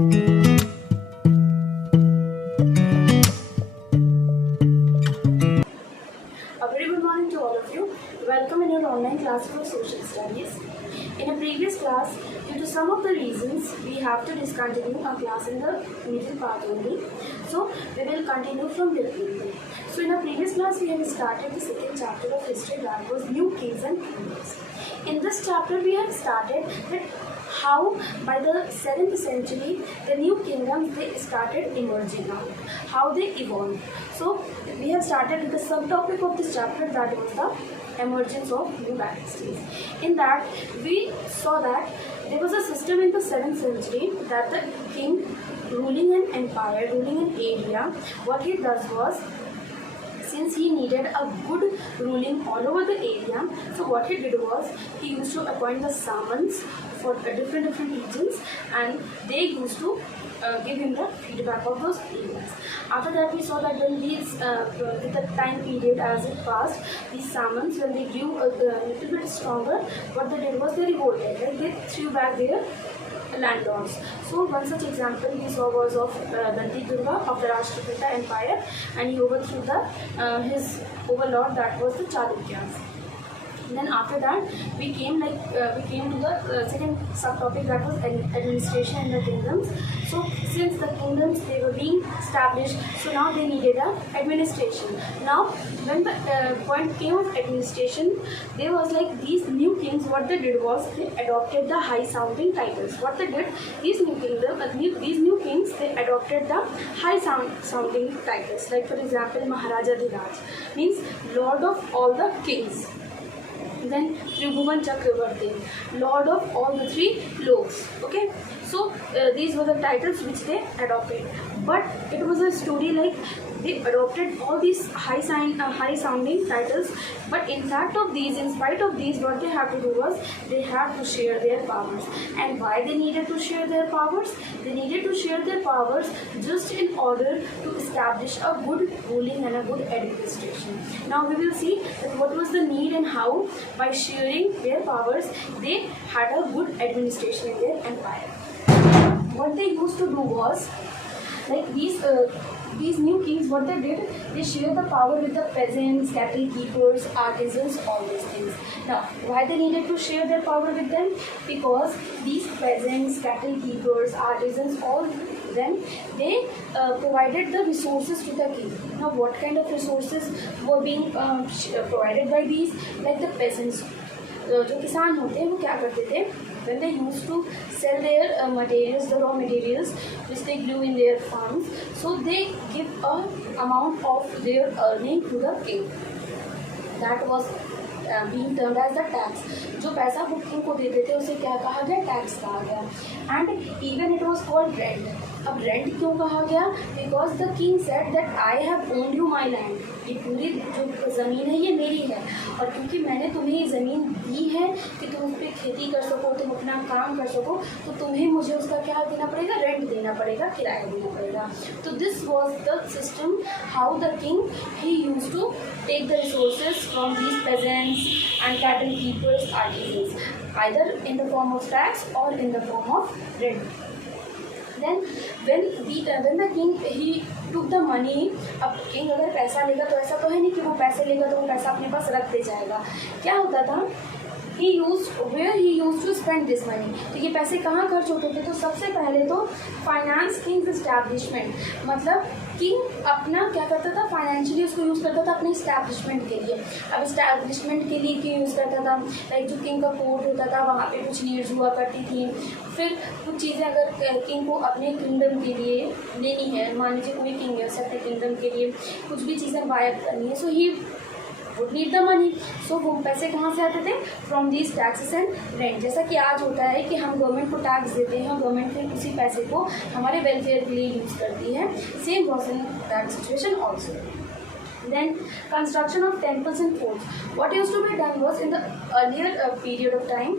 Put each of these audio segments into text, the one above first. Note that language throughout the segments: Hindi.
A very good morning to all of you. Welcome in your online class for social studies. In a previous class, due to some of the reasons, we have to discontinue our class in the middle part only. So we will continue from beginning. So in our previous class, we have started the second chapter of history, that was new kings and kingdoms. In this chapter, we have started that how by the 7th century the new kingdoms they started emerging out, how they evolved. So we have started with the subtopic of this chapter, that was the emergence of new dynasties. In that we saw that there was a system in the 7th century that the king ruling an empire, ruling an area, what he does was, since he needed a good ruling all over the area, so what he did was he used to appoint the Samans for different regions, and they used to give him the feedback of those areas. After that, we saw that when these, with the time period as it passed, these Samans, when they grew a little bit stronger, what they did was they revolted, like they threw back their landlords. So one such example we saw was of Danti Durga of the Rashtrapita Empire, and he overthrew his overlord, that was the Chalukyas. Then after that we came to the second subtopic, that was administration in the kingdoms. So since the kingdoms they were being established, so now they needed a administration. Now when the point came of administration, there was like these new kings, what they did was they adopted the high sounding titles. What they did, these new kings they adopted the high sounding titles, like for example Maharaja Dhiraj means lord of all the kings. Then Tribhuvan Chakravarti, lord of all the three loks. Okay, so these were the titles which they adopted. But it was a story like they adopted all these high sounding titles, but in spite of these, what they had to do was they had to share their powers. And why they needed to share their powers? They needed to share their powers just in order to establish a good ruling and a good administration. Now we will see that what was the need and how by sharing their powers they had a good administration in their empire. What they used to do was, like these new kings, what they did, they shared the power with the peasants, cattle keepers, artisans, all these things. Now, why they needed to share their power with them? Because these peasants, cattle keepers, artisans, all them, they provided the resources to the king. Now, what kind of resources were being provided by these? Like the peasants. जो किसान होते हैं वो क्या करते थे, when they used to sell their materials, the raw materials which they grew in their farms, so they give a amount of their earning to the king. That was being termed as the tax. जो पैसा वो king को देते थे उसे क्या कहा गया, टैक्स कहा गया. And even it was called rent. अब रेंट क्यों कहा गया? Because the king said that I have owned you my land, ये पूरी जो ज़मीन है ये मेरी है, और क्योंकि मैंने तुम्हें ये ज़मीन दी है कि तुम उस पर खेती कर सको, तुम अपना काम कर सको, तो तुम्हें मुझे उसका क्या देना पड़ेगा, रेंट देना पड़ेगा, किराया देना पड़ेगा. तो this was the system how the king he use to take the resources from these peasants and cattle keepers, artisans, either in the form of tax or in the form of rent. Then when the king he took the money, अब king अगर पैसा लेगा तो ऐसा तो है नहीं कि वो पैसे लेगा तो वो पैसा अपने पास रखते जाएगा. क्या होता था, he used to spend this money. तो ये पैसे कहाँ खर्च होते थे? तो सबसे पहले तो फाइनेंस किंग्स एस्टैब्लिशमेंट, मतलब किंग अपना क्या करता था, फाइनेंशियली उसको यूज़ करता था अपने इस्टेब्लिशमेंट के लिए. अब इस्टेब्लिशमेंट के लिए क्यों यूज़ करता था, लाइक जो किंग का कोर्ट होता था वहाँ पे कुछ नीड्स हुआ करती थी. फिर कुछ चीज़ें अगर किंग को अपने किंगडम के लिए लेनी है, मान लीजिए कोई किंग है उसे अपने किंगडम के लिए कुछ भी चीज़ें बाय करनी है, सो ही would need the money. So वो पैसे कहाँ से आते थे, from these taxes and rent. जैसा कि आज होता है कि हम गवर्नमेंट को टैक्स देते हैं और गवर्नमेंट फिर उसी पैसे को हमारे वेलफेयर के लिए यूज़ करती है. Same was in that situation also. Then construction of temples and forts. What used to be done was in the earlier period of time,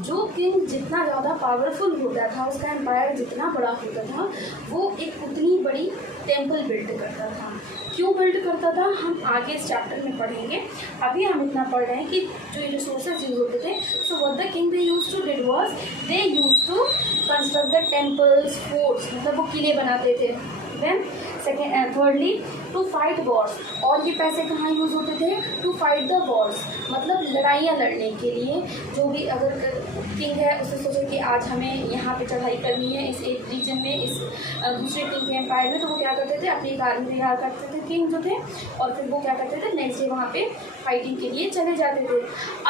जो किंग जितना ज़्यादा पावरफुल होता था, उसका एम्पायर जितना बड़ा होता था, वो एक उतनी बड़ी टेम्पल बिल्ड करता था। क्यों बिल्ड करता था हम आगे इस चैप्टर में पढ़ेंगे। अभी हम इतना पढ़ रहे हैं कि जो रिसोर्सेज यूज होते थे, so what the king they use to did was they use to construct the temples, forts, मतलब वो किले बनाते थे। Then thirdly to fight wars. और ये पैसे कहाँ यूज़ होते थे? टू फाइट द वॉर्स, मतलब लड़ाइयाँ लड़ने के लिए। जो भी अगर किंग है उसे सोचे कि आज हमें यहाँ पे चढ़ाई करनी है इस एक रीजन में, इस दूसरे किंग के एम्पायर में, तो वो क्या करते थे, अपनी एक आर्मी तैयार करते थे किंग जो थे, और फिर वो क्या करते थे, नेक्स्ट डे वहाँ पे फाइटिंग के लिए चले जाते थे।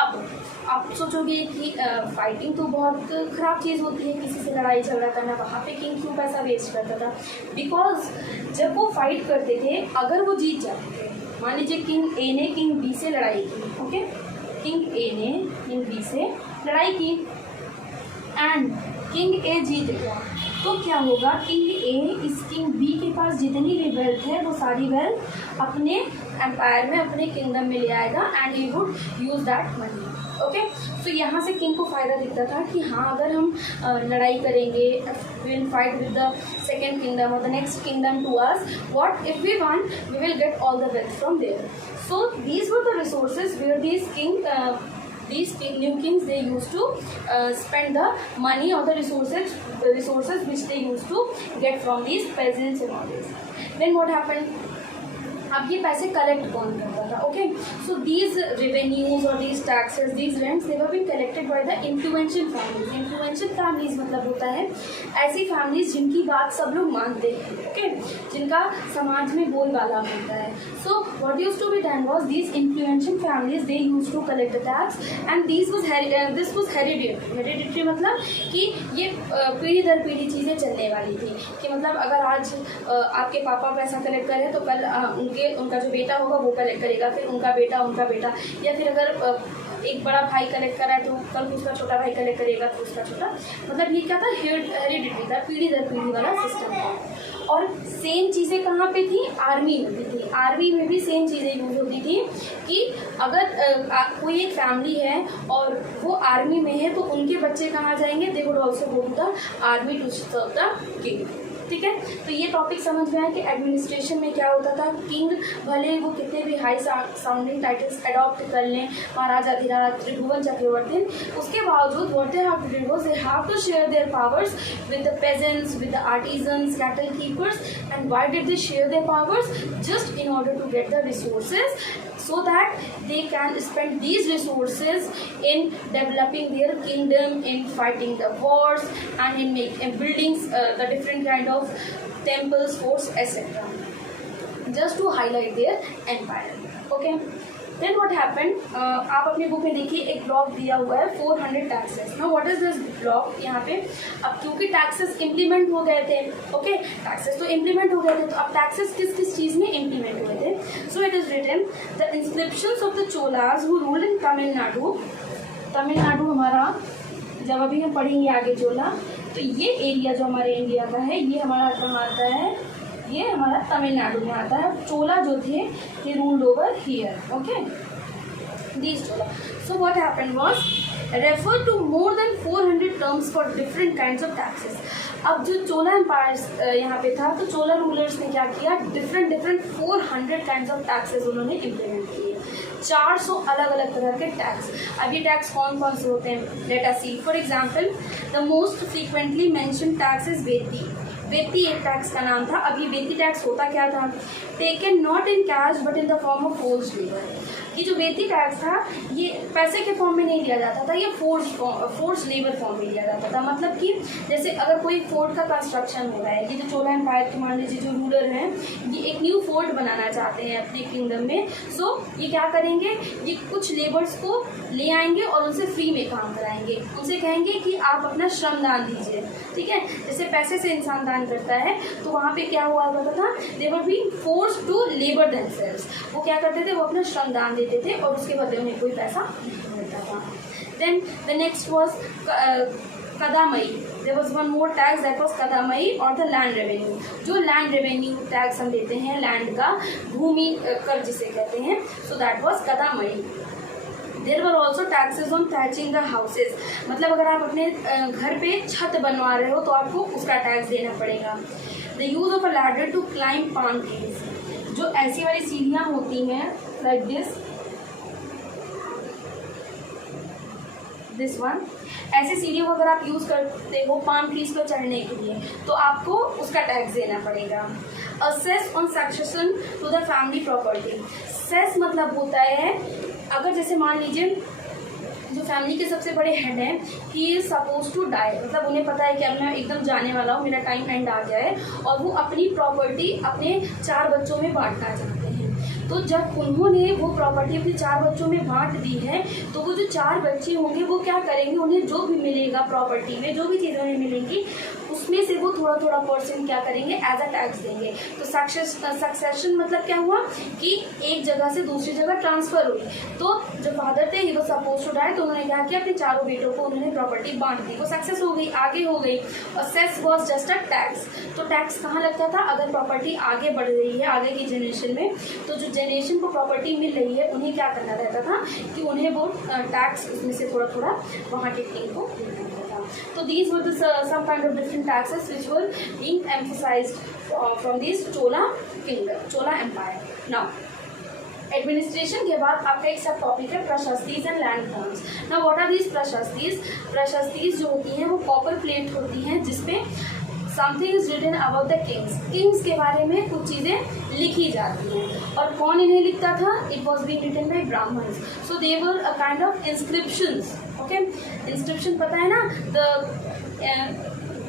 अब आप सोचोगे कि फाइटिंग तो बहुत ख़राब चीज़ होती है, किसी से लड़ाई झगड़ा करना, वहाँ पे किंग क्यों पैसा वेस्ट करता था? बिकॉज जब वो फाइट करते थे, अगर वो जीत जाते थे, मान लीजिए किंग ए ने किंग बी से लड़ाई की, ओके, किंग ए ने किंग बी से लड़ाई की एंड किंग ए जीत गया, तो क्या होगा, किंग ए इस किंग बी के पास जितनी भी वेल्थ है वो सारी वेल्थ अपने एम्पायर में, अपने किंगडम में ले आएगा and he would use that money. Okay, तो यहाँ से किंग को फ़ायदा दिखता था कि हाँ, अगर हम लड़ाई करेंगे, will fight with the second kingdom और the next kingdom to us, what if we want, we will get all the wealth from there. So these were the resources where these new kings they used to spend the money or the resources which they used to get from these peasants and all this. Then what happened? अब ये पैसे कलेक्ट कौन करता था? ओके, सो दीज रेवेन्यूज और these taxes, these rents, they were been collected by the influential families. Influential families मतलब होता है ऐसी फैमिलीज जिनकी बात सब लोग मानते हैं, ओके, जिनका समाज में बोलबाला होता है। So what used to be done was these influential families they used to collect the tax and this was hereditary, मतलब कि ये पीढ़ी दर पीढ़ी चीज़ें चलने वाली थी कि मतलब अगर आज आपके पापा पैसा कलेक्ट करें तो कल उनका जो बेटा होगा वो कलेक्ट करेगा, फिर उनका बेटा, या फिर अगर एक बड़ा भाई कलेक्ट करा है तो कल उसका छोटा भाई कलेक्ट करेगा तो उसका छोटा, मतलब ये क्या था, हेरिडिटरी था, पीढ़ी दर पीढ़ी वाला सिस्टम था। और सेम चीज़ें कहाँ पे थी? आर्मी में भी थी। आर्मी में भी सेम चीज़ें यूज होती थी कि अगर कोई एक फैमिली है और वो आर्मी में है तो उनके बच्चे कहाँ जाएंगे? They would also go to the army to serve the king. ठीक है, तो ये टॉपिक समझ में आया कि एडमिनिस्ट्रेशन में क्या होता था। किंग भले वो कितने भी हाई साउंडिंग टाइटल्स अडॉप्ट कर लें, महाराजा धीराज, त्रिभुवन चक्रवर्ती, उसके बावजूद what they have to do was they have to share their powers with the peasants, with the artisans, cattle keepers. And why did they share their powers? Just in order to get the resources so that they can spend these resources in developing their kingdom, in fighting the wars, and in building the different kind of temples, forts, etc. just to highlight their empire. Okay, then what happened? आप अपनी बुक में देखिए एक ब्लॉक दिया हुआ है 400 taxes. Now what is this block? यहाँ पे अब क्योंकि टैक्सेस इम्प्लीमेंट हो गए थे, ओके, टैक्सेस तो इम्प्लीमेंट हो गए थे, तो अब टैक्सेस किस किस चीज़ में इम्प्लीमेंट हुए थे? So it is written the inscriptions of the Cholas who ruled in Tamil Nadu. Tamil Nadu हमारा, जब अभी हम पढ़ेंगे आगे चोला, तो ये एरिया जो हमारे इंडिया का है, ये हमारा कहाँ आता है? ये हमारा तमिलनाडु में आता है। चोला जो थे ये ruled over here, okay, these Chola. So what happened was refer to more than 400 terms for different kinds of taxes. अब जो चोला एम्पायर यहाँ पे था, तो चोला रूलर्स ने क्या किया? डिफरेंट 400 काइंड्स ऑफ टैक्सेस उन्होंने इम्प्लीमेंट किए। 400 अलग अलग तरह के टैक्स। अब ये टैक्स कौन कौन से होते हैं? Let us see. For example, the most frequently mention tax is vetti. Vetti एक टैक्स का नाम था। अब ये वेती टैक्स होता क्या था? Taken not in cash but in the form of forced labour. ये जो वेती टैक्स था ये पैसे के फॉर्म में नहीं लिया जाता था, ये फोर्स लेबर फॉर्म में लिया जाता था। मतलब कि जैसे अगर कोई फोर्ट का कंस्ट्रक्शन हो रहा है, ये जो चोला एम्पायर के मान लीजिए जो रूलर हैं, ये एक न्यू फोर्ट बनाना चाहते हैं अपने किंगडम में, सो ये क्या करेंगे? ये कुछ लेबर्स को ले आएंगे और उनसे फ्री में काम कराएंगे। उनसे कहेंगे कि आप अपना श्रम दान दीजिए, ठीक है, जैसे पैसे से इंसान दान करता है, तो वहाँ पे क्या हुआ करता था? They were being forced to labour themselves. वो क्या करते थे? वो अपना श्रम दान देते थे और उसके बदले उन्हें कोई पैसा नहीं मिलता था। Then the next was kadamai. There was one more tax that was kadamai और द लैंड रेवेन्यू। जो लैंड रेवेन्यू टैक्स हम देते हैं, लैंड का भूमि कर जिसे कहते हैं, so that was kadamai. There were also taxes on thatching the houses, मतलब अगर आप अपने घर पे छत बनवा रहे हो तो आपको उसका टैक्स देना पड़ेगा। The use of a ladder to climb palm trees, जो ऐसी वाली सीढ़ियाँ होती हैं लाइक दिस वन, ऐसी सीढ़ियों को अगर आप यूज़ करते हो पाम ट्रीज पर चढ़ने के लिए तो आपको उसका टैक्स देना पड़ेगा। A cess on succession to the family property, cess मतलब होता है अगर जैसे मान लीजिए जो फैमिली के सबसे बड़े हेड हैं, he is suppose to die, मतलब उन्हें पता है कि अब मैं एकदम जाने वाला हूँ, मेरा टाइम एंड आ गया है, और वो अपनी प्रॉपर्टी अपने 4 बच्चों में बांटना चाहते हैं। तो जब उन्होंने वो प्रॉपर्टी अपने 4 बच्चों में बांट दी है तो वो जो 4 बच्चे होंगे वो क्या करेंगे, उन्हें जो भी मिलेगा प्रॉपर्टी में, जो भी चीज़ें उन्हें मिलेंगी उसमें से वो थोड़ा थोड़ा परसेंट क्या करेंगे, एज अ टैक्स देंगे। तो सक्सेशन मतलब क्या हुआ कि एक जगह से दूसरी जगह ट्रांसफर हुई। तो जो फादर थे, he was suppose to die, तो उन्होंने क्या किया, अपने 4 बेटों को उन्होंने प्रॉपर्टी बांट दी, वो सक्सेस हो गई, आगे हो गई। और cess was just a tax. तो टैक्स कहाँ लगता था, अगर प्रॉपर्टी आगे बढ़ रही है आगे की जनरेशन में, तो जो जनरेशन को प्रॉपर्टी मिल रही है उन्हें क्या करना रहता था कि उन्हें वो टैक्स उसमें से थोड़ा थोड़ा वहाँ के किंग को देना रहता था। तो these were the some kind of different taxes which were being emphasized from this Chola kingdom, Chola empire. Now administration के बाद आपका एक सब टॉपिक है prashastis and land grants. Now what are these prashastis? Prashastis जो होती हैं वो कॉपर प्लेट होती हैं जिसपे something is written about the kings, kings के बारे में कुछ चीज़ें लिखी जाती हैं। और कौन इन्हें लिखता था? It was being written by Brahmins, so they were a kind of inscriptions. Okay, inscription पता है ना,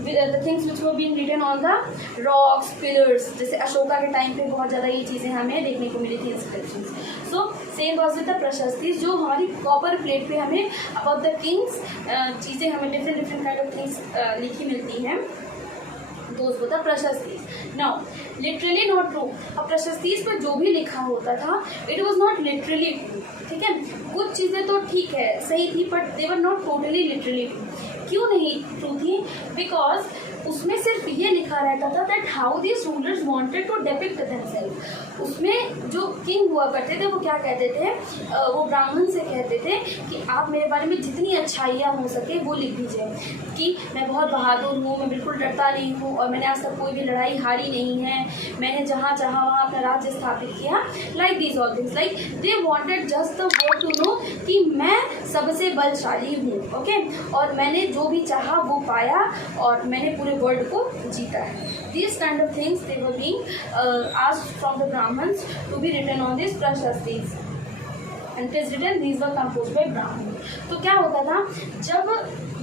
the things which were being written on the rocks, pillars, जैसे अशोका के टाइम पे बहुत ज़्यादा ये चीज़ें हमें देखने को मिली थी, inscriptions. So same was with the prashastis, जो हमारी कॉपर प्लेट पे हमें अबाउट द किंग्स चीज़ें हमें डिफरेंट काइंड ऑफ थिंग्स लिखी मिलती हैं, दोस्त होता प्रशस्तीज। नाउ लिटरली नॉट ट्रू, अब प्रशस्तीज पर जो भी लिखा होता था it was not literally true, ठीक है, कुछ चीज़ें तो ठीक है सही थी but they were not totally literally true. क्यों नहीं ट्रू थी? बिकॉज उसमें सिर्फ ये लिखा रहता था that how these rulers wanted to depict themself. उसमें जो किंग हुआ करते थे वो क्या कहते थे, वो ब्राह्मण से कहते थे कि आप मेरे बारे में जितनी अच्छाइयाँ हो सके वो लिख दीजिए, कि मैं बहुत बहादुर हूँ, मैं बिल्कुल डरता नहीं हूँ, और मैंने आज तक कोई भी लड़ाई हारी नहीं है, मैंने जहाँ चाहा वहाँ अपना राज्य स्थापित किया, like these all things. Like they wanted just the world to know कि मैं सबसे बलशाली हूँ, ओके, और मैंने जो भी चाहा वो पाया और मैंने पूरे वर्ल्ड को जीता है। These kind of things they were being asked from the Brahmins to be written on these prashastis, and it is written these were composed by Brahmin. तो क्या होता था, जब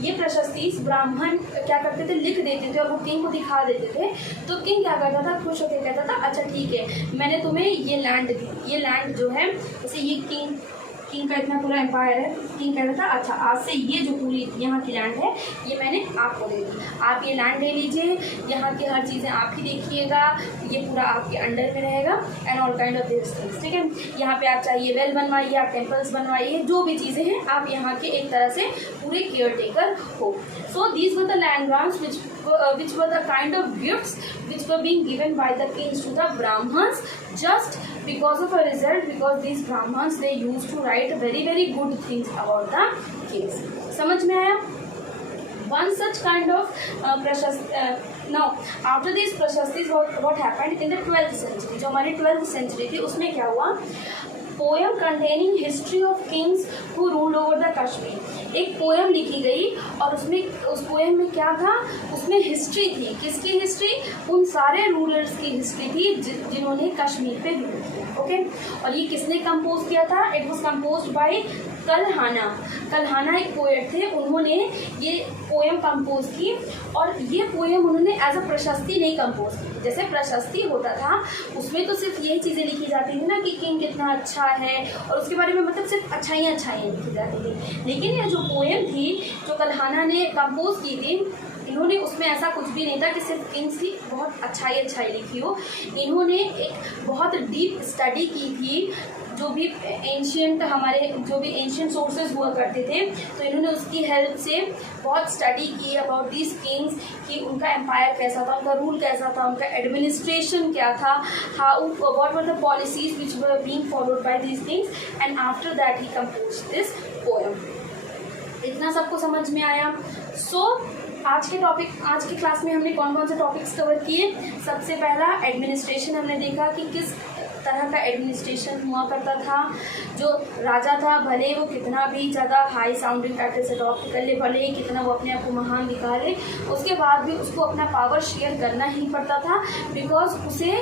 ये प्रशस्तीस ब्राह्मण क्या करते थे, लिख देते थे और वो किंग को दिखा देते थे, तो किंग क्या करता था, खुश होकर कहता था अच्छा ठीक है, मैंने तुम्हें ये लैंड दी, ये लैंड जो है, जैसे ये किंग का इतना पूरा एम्पायर है, किंग कहता था अच्छा आज से ये जो पूरी यहाँ की लैंड है ये मैंने आपको दे दी, आप ये लैंड ले लीजिए, यहाँ की हर चीज़ें आप ही देखिएगा, ये पूरा आपके अंडर में रहेगा, and all kind of this things, ठीक है। यहाँ पे आप चाहिए वेल बनवाइए, आप टेम्पल्स बनवाइए, जो भी चीज़ें हैं आप यहाँ के एक तरह से पूरे केयर टेकर हो। सो these were the land grants which were the kind of gifts which were being given by the kings to the Brahmans just because of a result, because these Brahmans they used to write very good things about the kings. समझ में आया? One such kind of now after these prashastis what happened in the 12th century, जो हमारी 12th century थी उसमें क्या हुआ, poem containing history of Kings who ruled over the Kashmir, एक पोएम लिखी गई और उसमें उस पोएम में क्या था, उसमें हिस्ट्री थी, किसकी हिस्ट्री, उन सारे रूलर्स की हिस्ट्री थी जिन्होंने कश्मीर पे रूल किया, ओके। और ये किसने कंपोज किया था? It was composed bye Kalhana एक पोएट थे, उन्होंने ये पोएम कंपोज की, और ये पोएम उन्होंने एज अ प्रशस्ति नहीं कंपोज की। जैसे प्रशस्ति होता था उसमें तो सिर्फ यही चीज़ें लिखी जाती थी ना कि किंग कितना अच्छा है, और उसके बारे में मतलब सिर्फ अच्छाइयाँ लिखी जाती थी। लेकिन ये जो पोएम थी जो कल्हाना ने कंपोज की थी, इन्होंने उसमें ऐसा कुछ भी नहीं था कि सिर्फ किंग्स की बहुत अच्छाई लिखी हो। इन्होंने एक बहुत डीप स्टडी की थी, जो भी एंशियंट सोर्सेज हुआ करते थे, तो इन्होंने उसकी हेल्प से बहुत स्टडी की अबाउट दीज किंग्स, कि उनका एम्पायर कैसा था, उनका रूल कैसा था, उनका एडमिनिस्ट्रेशन क्या था, how what were the policies which were being followed by these Kings, and after that he composed this poem. इतना सबको समझ में आया? आज के क्लास में हमने कौन कौन से टॉपिक्स कवर किए? सबसे पहला एडमिनिस्ट्रेशन हमने देखा कि किस तरह का एडमिनिस्ट्रेशन हुआ करता था। जो राजा था, भले वो कितना भी ज़्यादा हाई साउंडिंग टाइटल से अडॉप्ट कर ले, भले ही कितना वो अपने आप को महान दिखा ले, उसके बाद भी उसको अपना पावर शेयर करना ही पड़ता था, बिकॉज उसे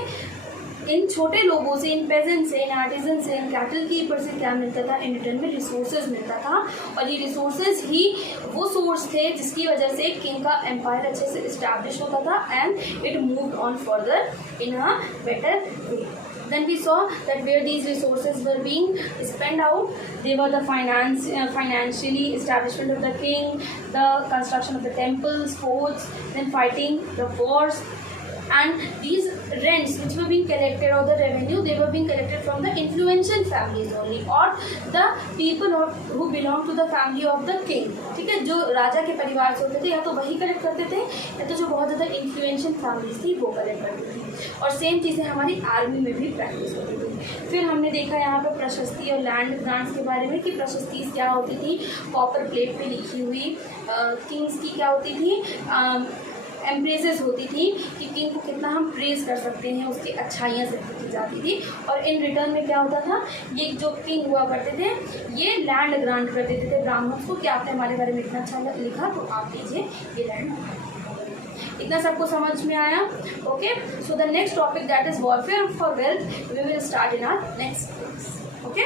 इन छोटे लोगों से, इन पेजेंट से, इन आर्टिजन से, इन कैटल कीपर से क्या मिलता था? इन रिटर्न में रिसोर्सेज मिलता था, और ये रिसोर्सेज ही वो सोर्स थे जिसकी वजह से किंग का एम्पायर अच्छे से इस्टेब्लिश होता था and it moved on further in a better way. Then we saw that where these resources were being spent out, they were the financially establishment of the king, the construction of the temples, forts, then fighting the wars, and these rents which were being collected, or the revenue, they were being collected from the influential families only, or the people who belong to the family of the king। ठीक है, जो राजा के परिवार से होते थे, या तो वही कलेक्ट करते थे, या तो जो बहुत ज़्यादा इन्फ्लुएंशियल फैमिलीज थी वो कलेक्ट करती थी। और सेम चीज़ें हमारी आर्मी में भी प्रैक्टिस होती थी। फिर हमने देखा यहाँ पर प्रशस्ति और लैंड ग्रांट्स के बारे में, कि प्रशस्ति क्या होती थी, कॉपर प्लेट पे लिखी हुई। किंग्स की क्या होती थी? एम्प्रेजेस होती थी, कि किंग को कितना हम प्रेज कर सकते हैं, उसकी अच्छाइयाँ से की जाती थी। और इन रिटर्न में क्या होता था, ये जो किंग हुआ करते थे, ये लैंड ग्रांट कर देते थे ब्राह्मण्स को, कि आपने हमारे बारे में इतना अच्छा लिखा तो आप लीजिए ये लैंड। इतना सबको समझ में आया? Okay, so the next topic that is warfare for wealth, we will start in our next class. Okay.